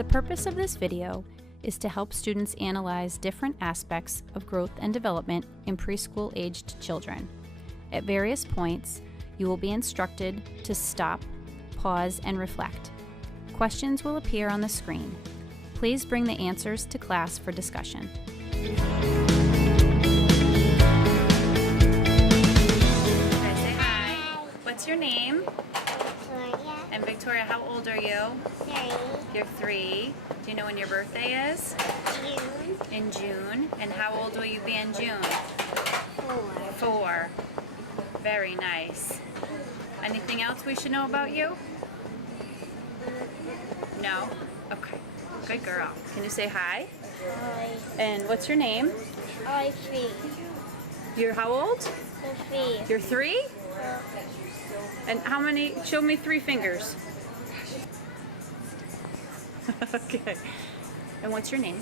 The purpose of this video is to help students analyze different aspects of growth and development in preschool-aged children. At various points, you will be instructed to stop, pause, and reflect. Questions will appear on the screen. Please bring the answers to class for discussion. Say hi. What's your name? Victoria. And Victoria, how old are you? 3. You're 3. Do you know when your birthday is? June. In June. And how old will you be in June? 4. 4. Very nice. Anything else we should know about you? No? Okay. Good girl. Can you say hi? Hi. And what's your name? I 3. You're how old? 3. You're 3? And how many? Show me 3 fingers. Okay. And what's your name?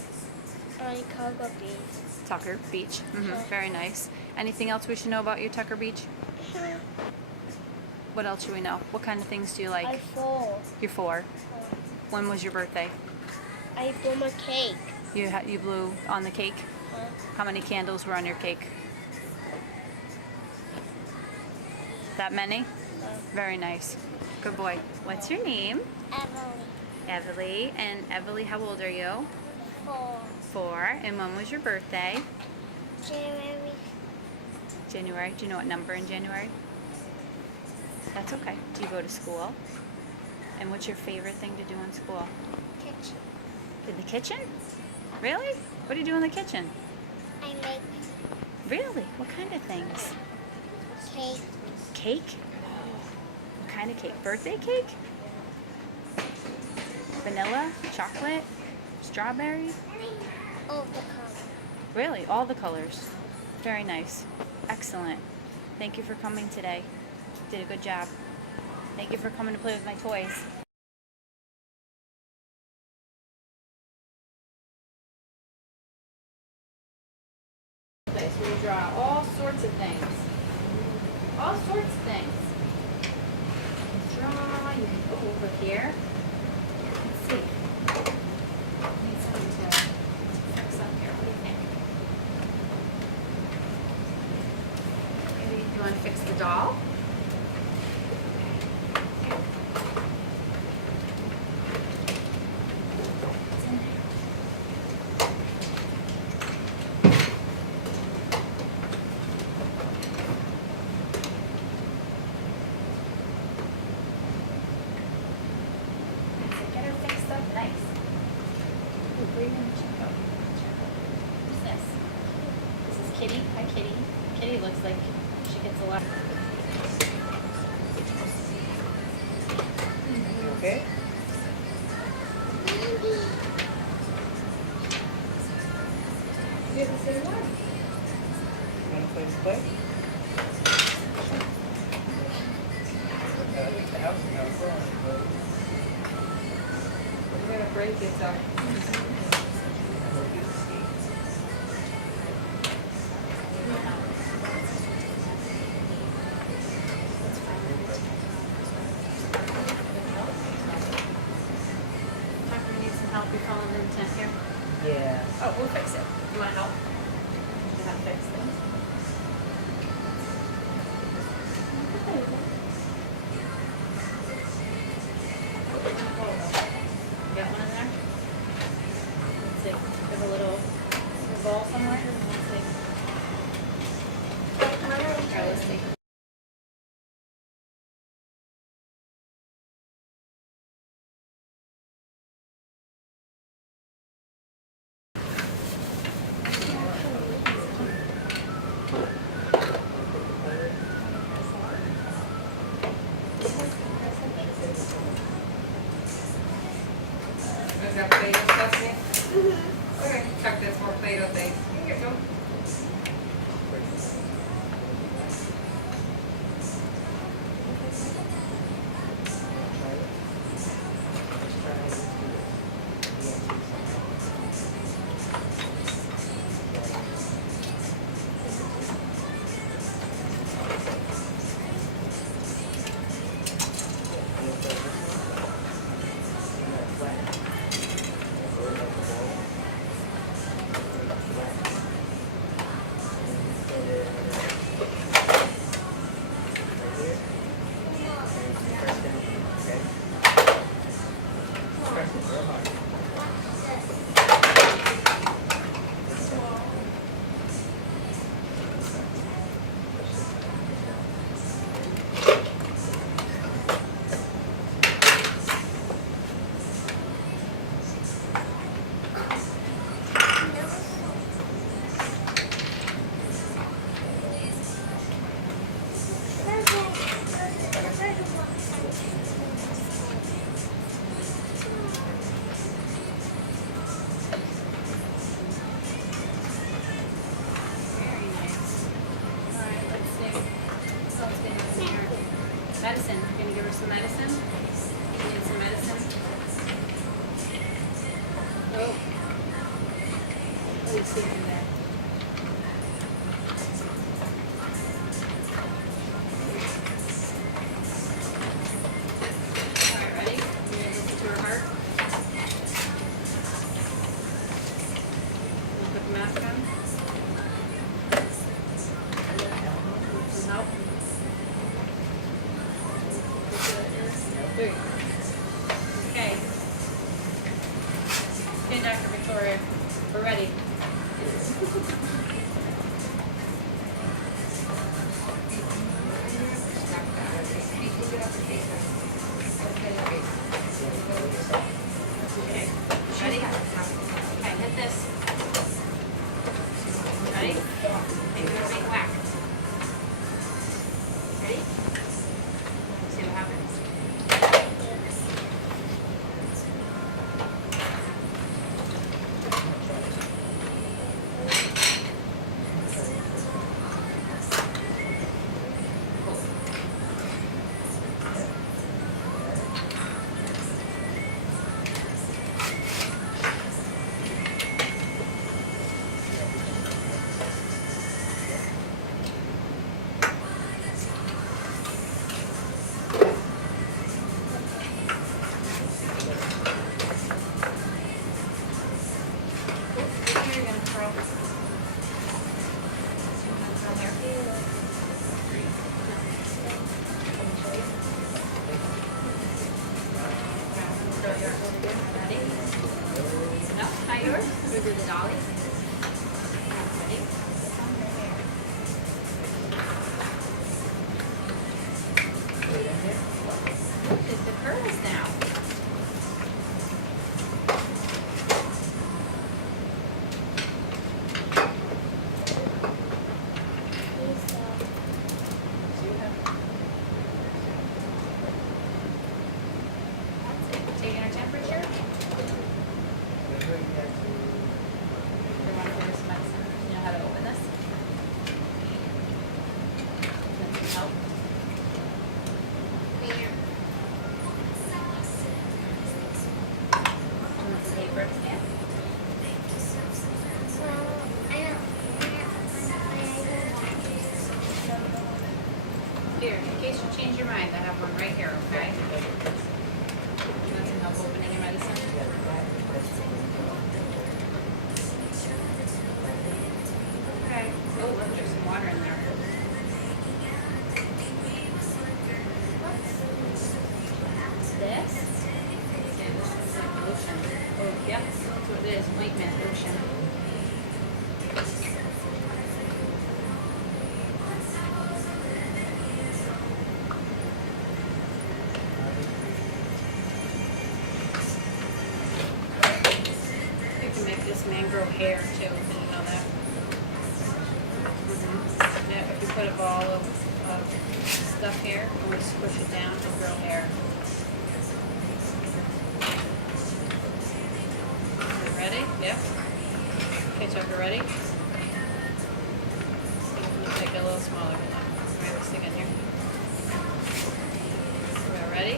I cover bees. Tucker Beach. Very nice. Anything else we should know about you, Tucker Beach? What else should we know? What kind of things do you like? I 4. You're 4. When was your birthday? I blew a cake. You blew on the cake? How many candles were on your cake? That many? Very nice. Good boy. What's your name? Emily. Everly. And Everly, how old are you? 4. 4. And when was your birthday? January. January. Do you know what number in January? That's okay. Do you go to school? And what's your favorite thing to do in school? Kitchen. In the kitchen? Really? What do you do in the kitchen? I make Really? What kind of things? cake. Cake? What kind of cake? Birthday cake? Vanilla? Chocolate? Strawberry? All the color. Really? All the colors. Very nice. Excellent. Thank you for coming today. Did a good job. Thank you for coming to play with my toys. Okay, so we draw all sorts of things. All sorts of things. Draw, you can go over here. Let's see. Need something to fix up here. What do you think? Maybe you want to fix the doll? Get her fixed up nice. Ooh, where are you gonna check out? Who's this? This is Kitty. Hi, Kitty. Kitty looks like she gets a lot. Okay. You have the same one. You want to play? I think the house is now growing, but We're gonna break it up. Tucker, you need some help? You're falling in the tent here. yeah. Oh, we'll fix it. You want help? You have to fix things. Got one in there? Let's see. There's a little ball somewhere. Let's see. Alright, let's see. Is that Play-Doh stuff, Nick? Okay, check this for Play-Doh things. Here you go. medicine. You're gonna give her some medicine? You need some medicine? Oh. What do you see in there? Alright, ready? You gonna listen to her heart? You put the mask on? Some help? Okay. Okay, Dr. Victoria, we're ready. Okay, ready? Okay, hit this. Ready? Okay, give it a big whack. Ready? See what happens. You're gonna curl. Curl there. Curl yours. Ready? No, not yours. We'll do the dolly. Ready? Is the curls now. Taking her temperature. We want to give her some medicine. You know how to open this? Need some help? Want some paper to scan? Here, in case you change your mind, I have one right here, okay? You want some help opening your medicine? Okay. Oh, look, there's some water in there. This? Yeah, this is like lotion. Oh, yep, that's what it is, ointment lotion. You can make this man grow hair too, did you know that? Yeah, if you put a ball of stuff here and we squish it down, it'll grow hair. You ready? Yep. Okay, Tucker, ready? See if you make it a little smaller. Maybe we'll stick in here. We're ready?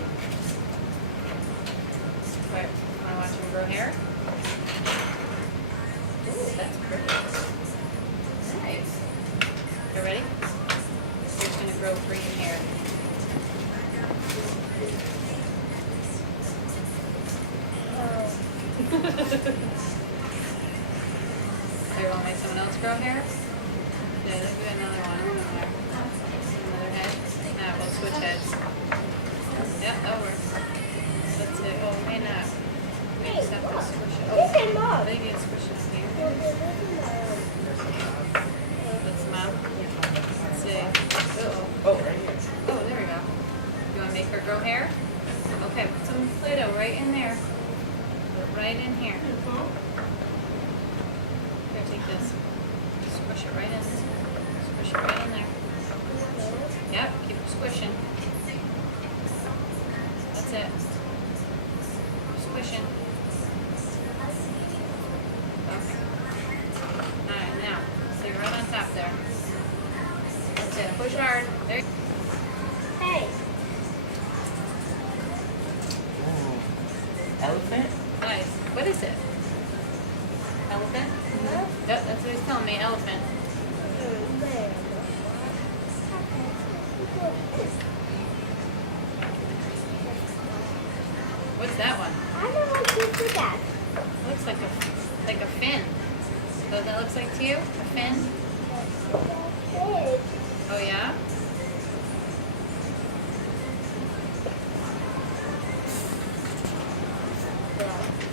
Wait, wanna watch him grow hair? Ooh, that's pretty. Nice. You ready? You're just gonna grow green hair. You want to make someone else grow hair? Yeah, let's do another one. Another head. Nah, we'll switch heads. Yep, that works. That's it. Oh, may not. We just have to squish it. Oh, they need to squish it in here. Let's mouth. Let's see. Uh-oh. Oh, right here. Oh, there we go. You want to make her grow hair? Okay, put some Play-Doh right in there. Right in here. Here, take this. Squish it right in. Squish it right in there. Yep, keep squishing. That's it. Squishing. Okay. Alright, now, stay right on top there. That's it. Push hard. There. Hey, Elephant? Nice. What is it? Elephant? Yep, that's what he's telling me. Elephant. What's that one? I don't know what to do that. Looks like a fin. So that looks like to you? A fin? Oh yeah?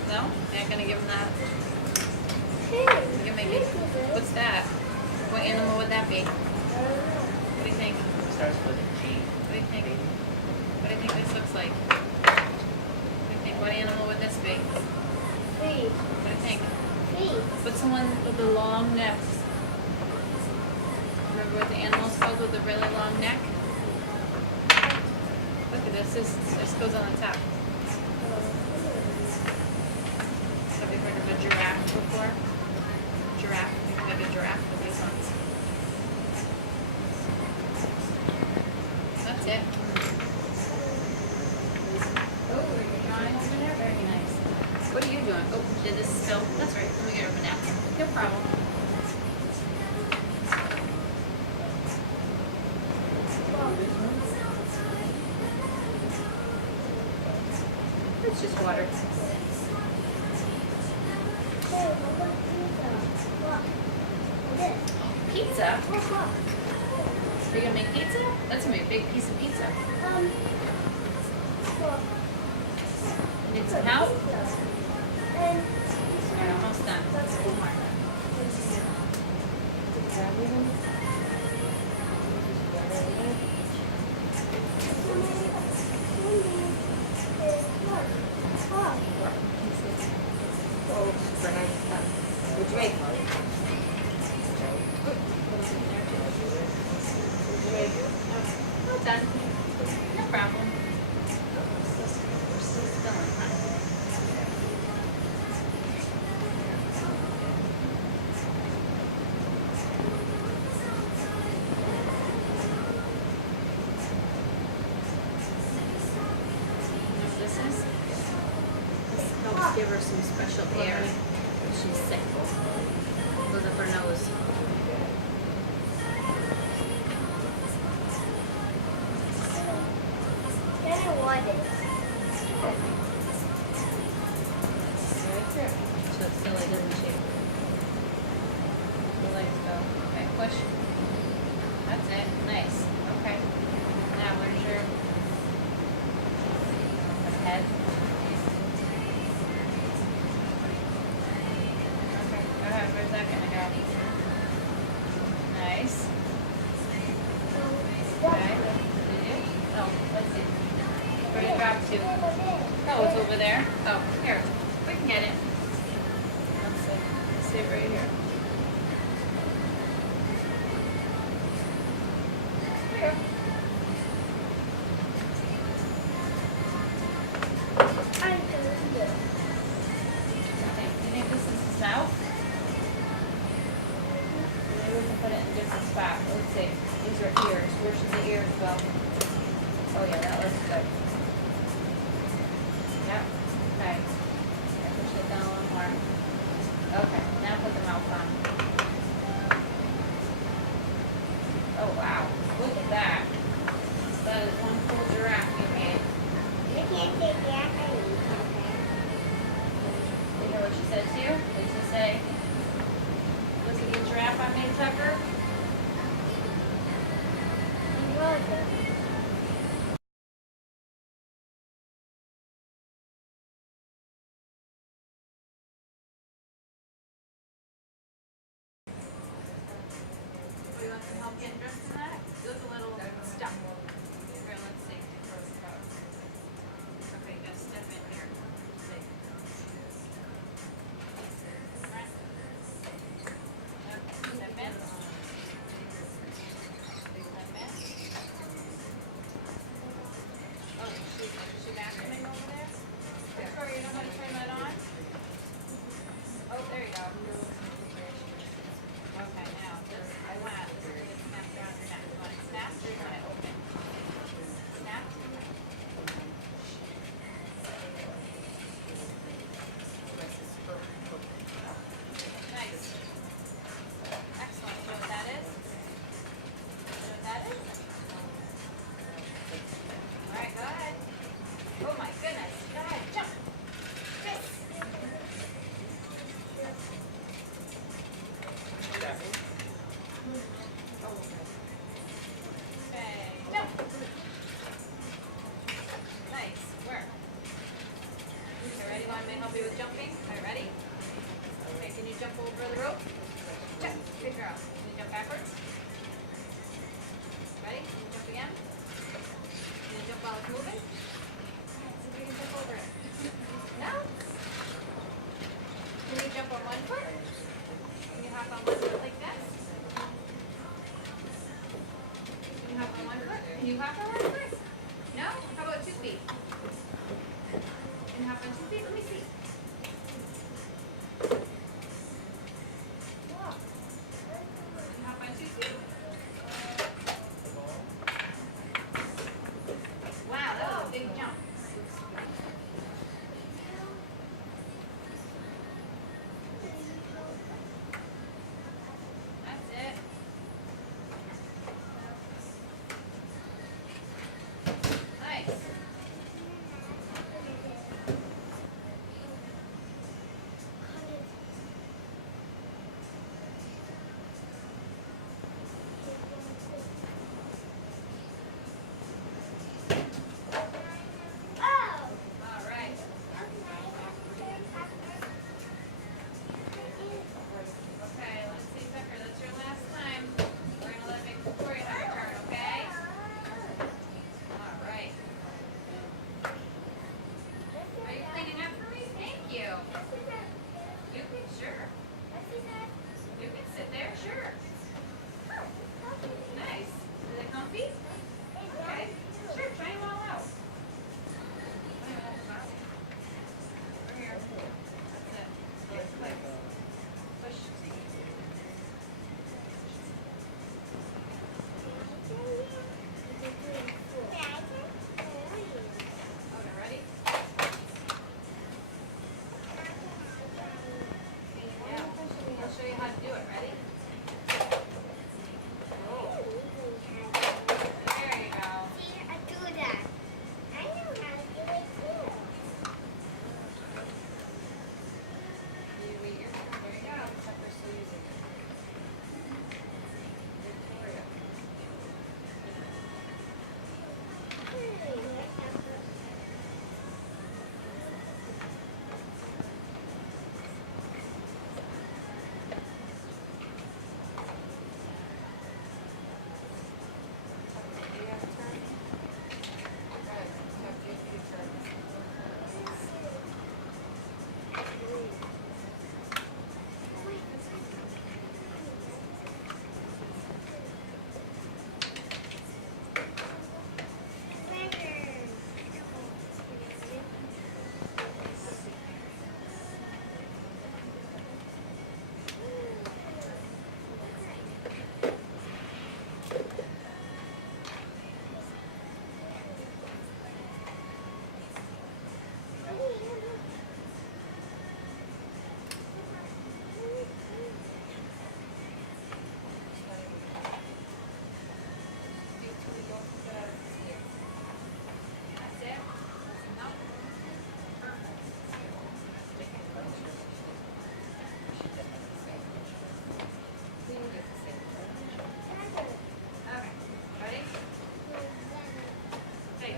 No? You're not gonna give him that? You maybe. What's that? What animal would that be? What do you think? Starts with a G. What do you think? What do you think this looks like? What do you think? What animal would this be? What do you think? What's the one with the long neck? Remember what the animal's called with the really long neck? Look at this. This goes on the top. Have you heard of a giraffe before? Giraffe. You can make a giraffe with these ones. That's it. Oh, you're drawing over there? Very nice. What are you doing? Oh, did this spill? That's right. Let me get over napkin. No problem. It's just water. Pizza? Are you gonna make pizza? That's gonna be a big piece of pizza. Need some help? Alright, almost done. One more. Which way? Well done. No problem. We're still spilling, huh? You know what this is? This helps give her some special air when she's sick. Goes up her nose. She looks silly, doesn't she? The legs go. Okay, push. That's it. Nice. Okay. Now, where's your head? Okay, go ahead. Where's that gonna go? Nice. Okay. Did you? Oh, let's see. Where did it drop to? Oh, it's over there. Oh, here. We can get it. Let's see. Let's see it right here. Here. You think this is his mouth? Maybe we can put it in a different spot. Let's see. These are ears. Where should the ears go? Oh yeah, that looks good. Yep. Okay. Push it down a little more. Okay. Now put the mouth on. Oh wow. Look at that. That is one full giraffe you made. You hear what she said to you? Did she say, look at the giraffe I made, Tucker? Oh, you want some help getting dressed in that? It was a little stuck. Here, let's see. Okay, you gotta step in here. Let's see. Right. Yep, step in. Step in. Oh, is she vacuuming over there? Victoria, you know how to turn that on? Oh, there you go. Okay, now, this, I want, this is going to snap around your neck. You want it snapped or you want it open? Okay, jump. Nice work. Okay, ready? Want me to help you with jumping? Okay, ready? Okay, can you jump over the rope? Jump. Good girl. Can you jump backwards? Ready? Can you jump again? Can you jump while it's moving? Alright, see if you can jump over it. No? Can you jump on one foot? Can you hop on one foot like this? Can you hop on one foot? Can you hop on one foot? No? How about 2 feet? Can you hop on 2 feet? Let me see. Can you hop on 2 feet? Wow, that was a big jump. That's it. Nice. All right. Okay, let's see, Tucker, that's your last time. We're gonna let Victoria have a turn, okay? All right. Are you cleaning up for me? Thank you. You can, sure. You can sit there, sure. Nice. Is it comfy? Okay. Sure, try them all out. Over here. That's it. Like, push. Okay, ready? Yeah. I'll show you how to do it. Ready? There you go. You wait your turn. There you go. Tucker's so easy. Victoria. Do you have a turn? Good. Tuck, you need a turn. That's it? No? Okay. Ready? Hey.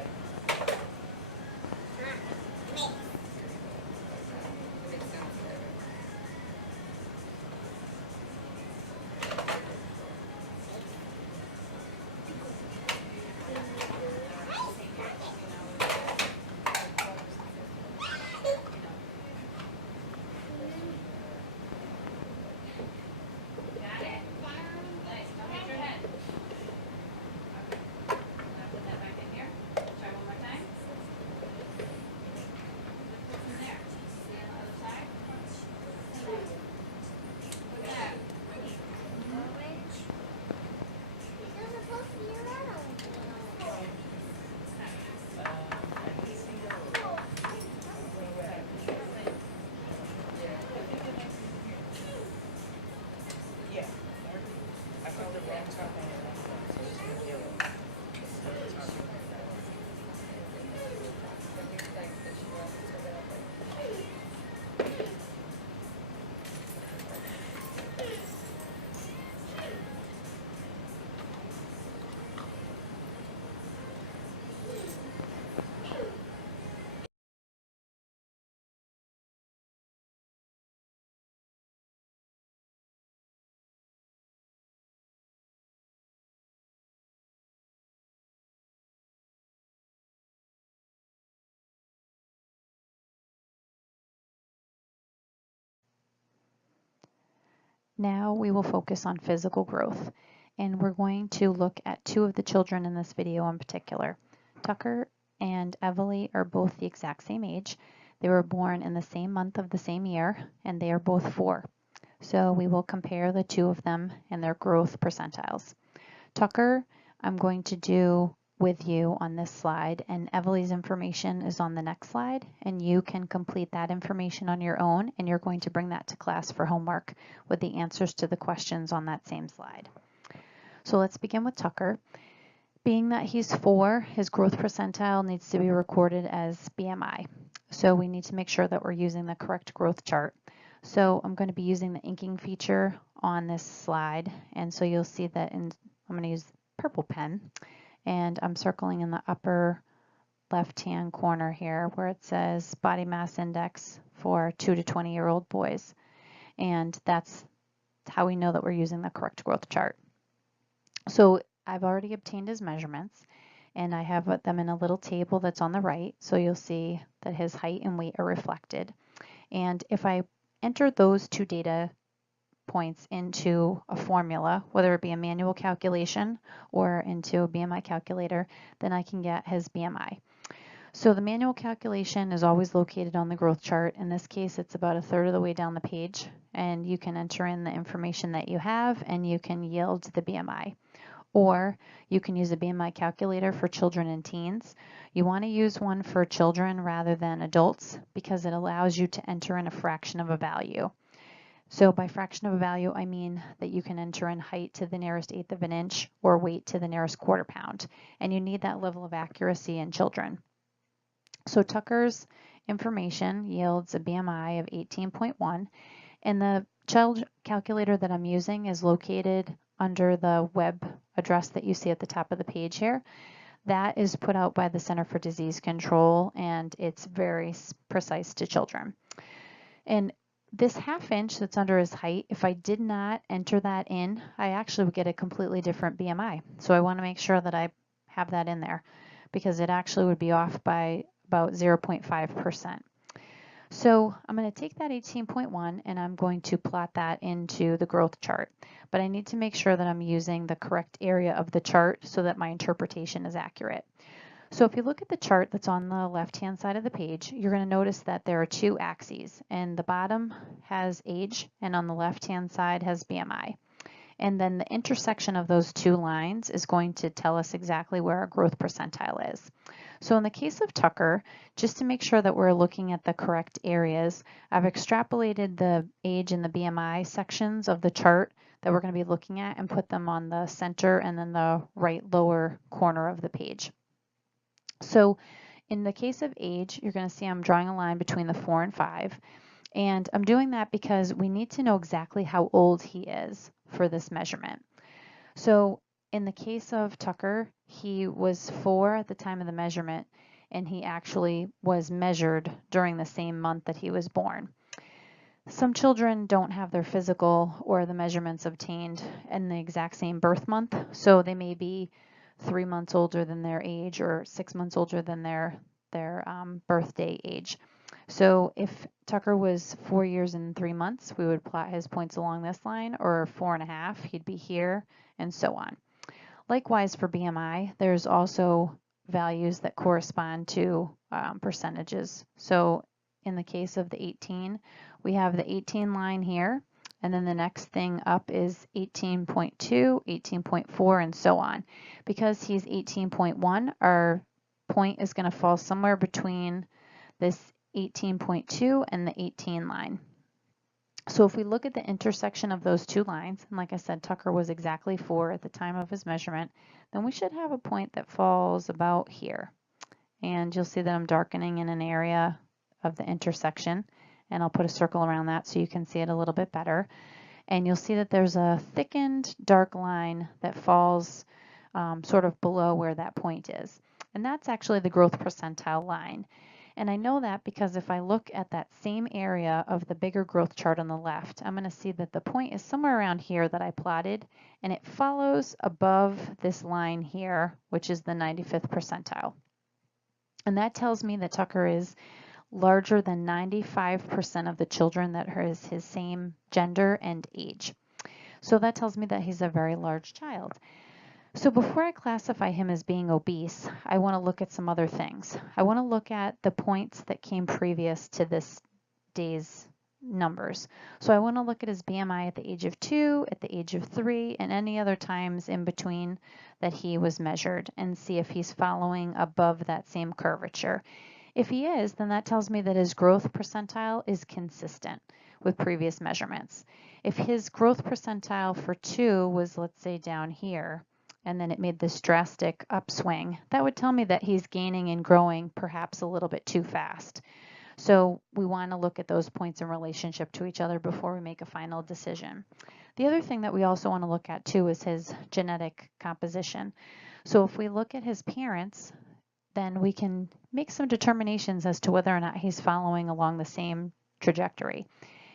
Got it? Nice. Don't hit your head. Okay. Now put that back in here. Try one more time. Put some there. See on the other side? Look at that. Yeah. I found the wrong top on it. So this is yellow. This is top. Now we will focus on physical growth, and we're going to look at two of the children in this video in particular. Tucker and Evely are both the exact same age. They were born in the same month of the same year, and they are both 4. So we will compare the two of them and their growth percentiles. Tucker, I'm going to do with you on this slide, and Evely's information is on the next slide, and you can complete that information on your own, and you're going to bring that to class for homework with the answers to the questions on that same slide. So let's begin with Tucker. Being that he's 4, his growth percentile needs to be recorded as BMI. So we need to make sure that we're using the correct growth chart. So I'm going to be using the inking feature on this slide, and so you'll see that I'm going to use purple pen, and I'm circling in the upper left-hand corner here where it says body mass index for 2 to 20-year-old boys, and that's how we know that we're using the correct growth chart. So I've already obtained his measurements, and I have them in a little table that's on the right, so you'll see that his height and weight are reflected. And if I enter those two data points into a formula, whether it be a manual calculation or into a BMI calculator, then I can get his BMI. So the manual calculation is always located on the growth chart. In this case, it's about 1/3 of the way down the page, and you can enter in the information that you have and you can yield the BMI. Or you can use a BMI calculator for children and teens. You want to use one for children rather than adults because it allows you to enter in a fraction of a value. So by fraction of a value, I mean that you can enter in height to the nearest 1/8 of an inch or weight to the nearest 1/4 pound. And you need that level of accuracy in children. So Tucker's information yields a BMI of 18.1, and the child calculator that I'm using is located under the web address that you see at the top of the page here. That is put out by the Center for Disease Control, and it's very precise to children. And this 1/2 inch that's under his height, if I did not enter that in, I actually would get a completely different BMI. So I want to make sure that I have that in there because it actually would be off by about 0.5%. So I'm going to take that 18.1 and I'm going to plot that into the growth chart. But I need to make sure that I'm using the correct area of the chart so that my interpretation is accurate. So if you look at the chart that's on the left-hand side of the page, you're going to notice that there are 2 axes, and the bottom has age and on the left-hand side has BMI. And then the intersection of those 2 lines is going to tell us exactly where our growth percentile is. So in the case of Tucker, just to make sure that we're looking at the correct areas, I've extrapolated the age and the BMI sections of the chart that we're going to be looking at and put them on the center and then the right lower corner of the page. So in the case of age, you're going to see I'm drawing a line between the 4 and 5. And I'm doing that because we need to know exactly how old he is for this measurement. So in the case of Tucker, he was 4 at the time of the measurement, and he actually was measured during the same month that he was born. Some children don't have their physical or the measurements obtained in the exact same birth month, so they may be 3 months older than their age or 6 months older than their birthday age. So if Tucker was 4 years and 3 months, we would plot his points along this line, or 4.5, he'd be here, and so on. Likewise for BMI, there's also values that correspond to percentages. So in the case of the 18, we have the 18 line here, and then the next thing up is 18.2, 18.4, and so on. Because he's 18.1, our point is going to fall somewhere between this 18.2 and the 18 line. So if we look at the intersection of those 2 lines, and like I said, Tucker was exactly 4 at the time of his measurement, then we should have a point that falls about here. And you'll see that I'm darkening in an area of the intersection, and I'll put a circle around that so you can see it a little bit better. And you'll see that there's a thickened dark line that falls sort of below where that point is. And that's actually the growth percentile line. And I know that because if I look at that same area of the bigger growth chart on the left, I'm going to see that the point is somewhere around here that I plotted, and it follows above this line here, which is the 95th percentile. And that tells me that Tucker is larger than 95% of the children that are his same gender and age. So that tells me that he's a very large child. So before I classify him as being obese, I want to look at some other things. I want to look at the points that came previous to this day's numbers. So I want to look at his BMI at the age of 2, at the age of 3, and any other times in between that he was measured and see if he's following above that same curvature. If he is, then that tells me that his growth percentile is consistent with previous measurements. If his growth percentile for 2 was, let's say, down here, and then it made this drastic upswing, that would tell me that he's gaining and growing perhaps a little bit too fast. So we want to look at those points in relationship to each other before we make a final decision. The other thing that we also want to look at too is his genetic composition. So if we look at his parents, then we can make some determinations as to whether or not he's following along the same trajectory.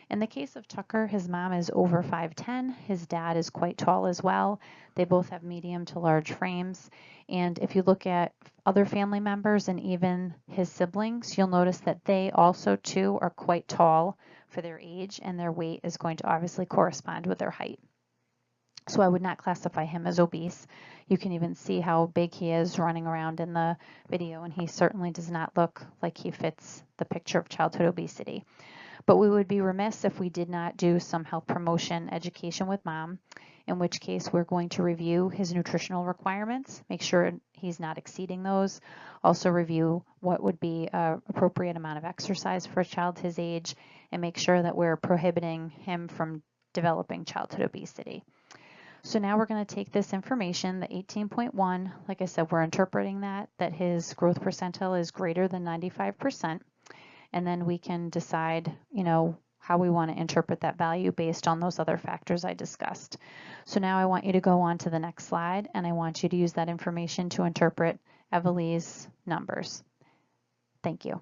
In the case of Tucker, his mom is over 5'10". His dad is quite tall as well. They both have medium to large frames. And if you look at other family members and even his siblings, you'll notice that they also too are quite tall for their age, and their weight is going to obviously correspond with their height. So I would not classify him as obese. You can even see how big he is running around in the video, and he certainly does not look like he fits the picture of childhood obesity. But we would be remiss if we did not do some health promotion education with mom, in which case we're going to review his nutritional requirements, make sure he's not exceeding those, also review what would be an appropriate amount of exercise for a child his age, and make sure that we're prohibiting him from developing childhood obesity. So now we're going to take this information, the 18.1, like I said, we're interpreting that his growth percentile is greater than 95%. And then we can decide, how we want to interpret that value based on those other factors I discussed. So now I want you to go on to the next slide, and I want you to use that information to interpret Eveli's numbers. Thank you.